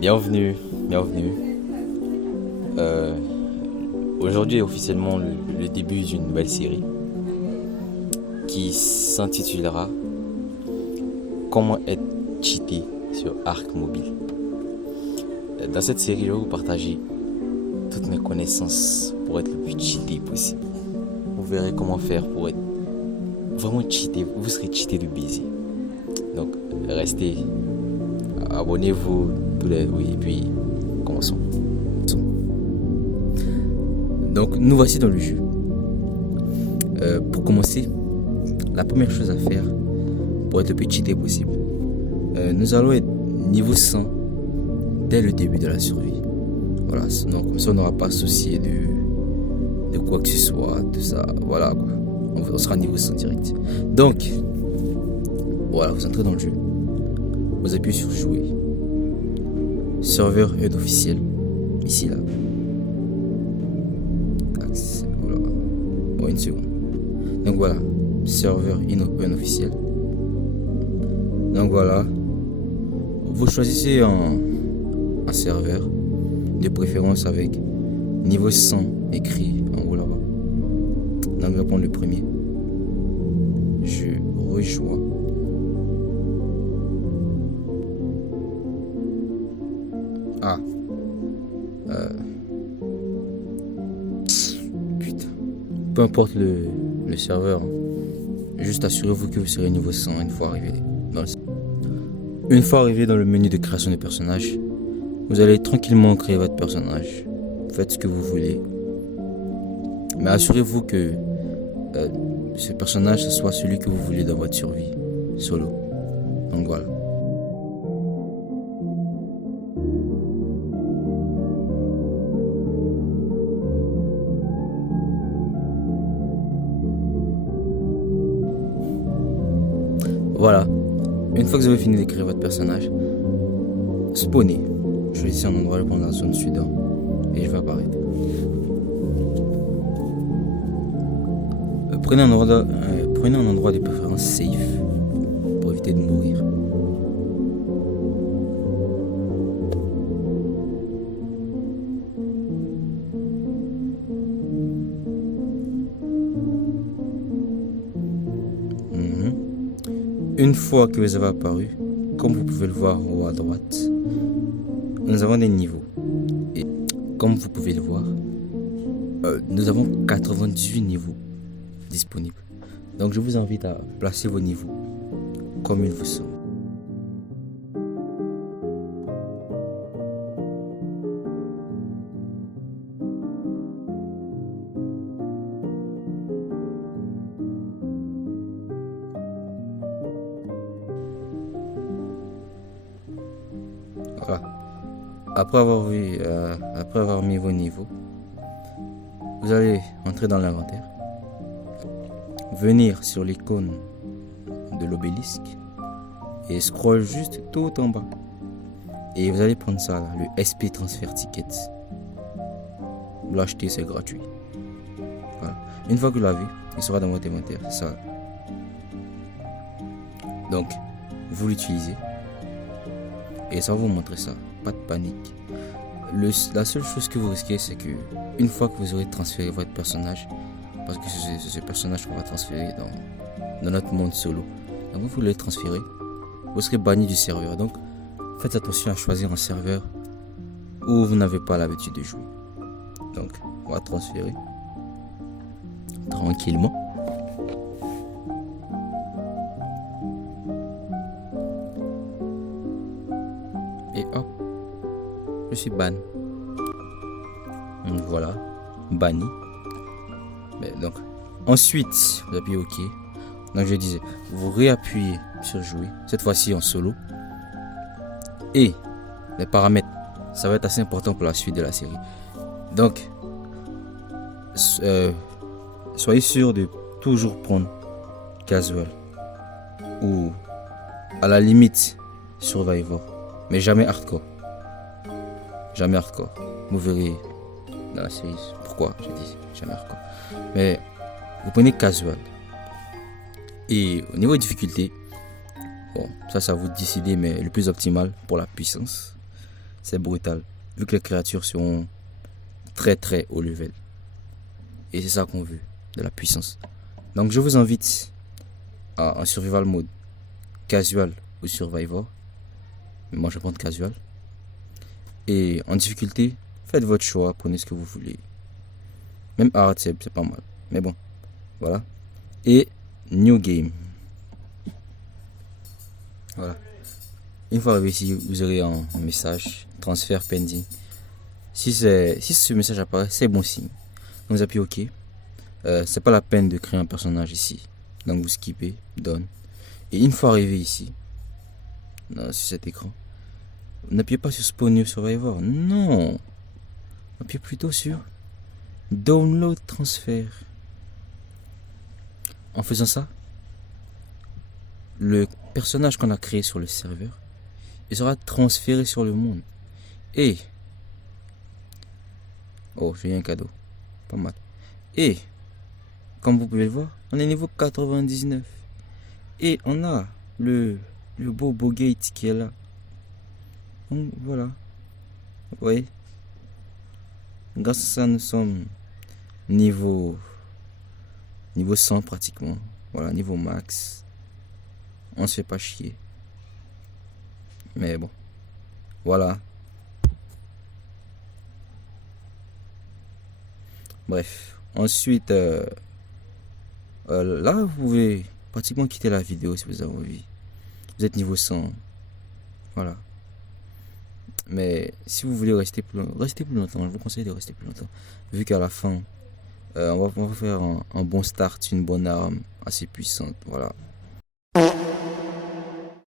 Bienvenue. Euh, Aujourd'hui est officiellement le début d'une nouvelle série qui s'intitulera Comment être cheaté sur Arc Mobile. Dans cette série, je vais vous partager toutes mes connaissances pour être le plus cheaté possible. Vous verrez comment faire pour être vraiment cheaté. Vous serez cheaté de baiser. Donc, restez, abonnez-vous, et puis commençons. Donc, nous voici dans le jeu. Pour commencer, la première chose à faire pour être le plus cheaté possible, nous allons être niveau 100 dès le début de la survie. Voilà, sinon, comme ça on n'aura pas à soucier de quoi que ce soit, de ça, voilà quoi. On sera niveau 100 direct. Donc, voilà, vous entrez dans le jeu. Vous appuyez sur jouer. Serveur aide officiel. Ici là. Voilà. Bon, une seconde. Donc voilà. Serveur un officiel. Donc voilà. Vous choisissez un serveur. De préférence avec niveau 100 écrit en haut là-bas. Donc je vais prendre le premier. Je rejoins. Putain. Peu importe le serveur, juste assurez-vous que vous serez niveau 100 une fois arrivé dans le menu de création de personnage. Vous allez tranquillement créer votre personnage. Faites ce que vous voulez. Mais assurez-vous que ce personnage ce soit celui que vous voulez dans votre survie solo. Donc voilà. Voilà. Une fois que vous avez fini de créer votre personnage, spawnez. Choisissez un endroit pour la zone sud et je vais apparaître. Prenez un endroit de préférence safe pour éviter de mourir. Une fois que vous avez apparu, comme vous pouvez le voir en haut à droite, nous avons des niveaux. Et comme vous pouvez le voir, nous avons 98 niveaux disponibles. Donc je vous invite à placer vos niveaux comme il vous semble. Voilà. Après avoir mis vos niveaux, vous allez entrer dans l'inventaire, venir sur l'icône de l'obélisque et scroll juste tout en bas. Et vous allez prendre ça, là, le SP Transfer Ticket. Vous l'achetez, c'est gratuit. Voilà. Une fois que vous l'avez, il sera dans votre inventaire, c'est ça. Donc, vous l'utilisez. Et ça va vous montrer ça, pas de panique. La seule chose que vous risquez, c'est que une fois que vous aurez transféré votre personnage, parce que ce personnage qu'on va transférer dans notre monde solo, donc vous le transférez, vous serez banni du serveur. Donc faites attention à choisir un serveur où vous n'avez pas l'habitude de jouer. Donc on va transférer tranquillement. Et hop, je suis ban. Donc voilà, banni. Mais donc, ensuite, vous appuyez OK. Donc je disais, vous réappuyez sur jouer, cette fois-ci en solo. Et les paramètres, ça va être assez important pour la suite de la série. Donc, soyez sûr de toujours prendre casual ou à la limite survivor. Mais jamais hardcore. Jamais hardcore. Vous verrez dans la série pourquoi je dis jamais hardcore. Mais vous prenez casual. Et au niveau de difficulté, Bon, ça vous décider, mais le plus optimal pour la puissance, c'est brutal. Vu que les créatures seront très très haut level. Et c'est ça qu'on veut, de la puissance. Donc je vous invite à un survival mode casual ou survivor. Moi je vais prendre casual. Et en difficulté, faites votre choix, prenez ce que vous voulez. Même hard, c'est pas mal. Mais bon, voilà. Et new game. Voilà. Une fois arrivé ici, vous aurez un message transfert pending. Si ce message apparaît, c'est bon signe. Donc vous appuyez OK. C'est pas la peine de créer un personnage ici. Donc vous skippez, done. Et une fois arrivé ici, sur cet écran, n'appuyez pas sur Spawn New Survivor. Non. Appuyez plutôt sur Download Transfer. En faisant ça, le personnage qu'on a créé sur le serveur, il sera transféré sur le monde. Et oh, j'ai eu un cadeau. Pas mal. Et comme vous pouvez le voir, on est niveau 99. Et on a le beau gate qui est là. Donc voilà. Vous voyez. Grâce à ça, nous sommes niveau 100 pratiquement. Voilà, niveau max. On se fait pas chier. Mais bon. Voilà. Bref. Ensuite, là, vous pouvez pratiquement quitter la vidéo si vous avez envie. Vous êtes niveau 100. Voilà. Mais si vous voulez rester plus longtemps, je vous conseille de rester plus longtemps. Vu qu'à la fin, on va faire un bon start, une bonne arme assez puissante. Voilà.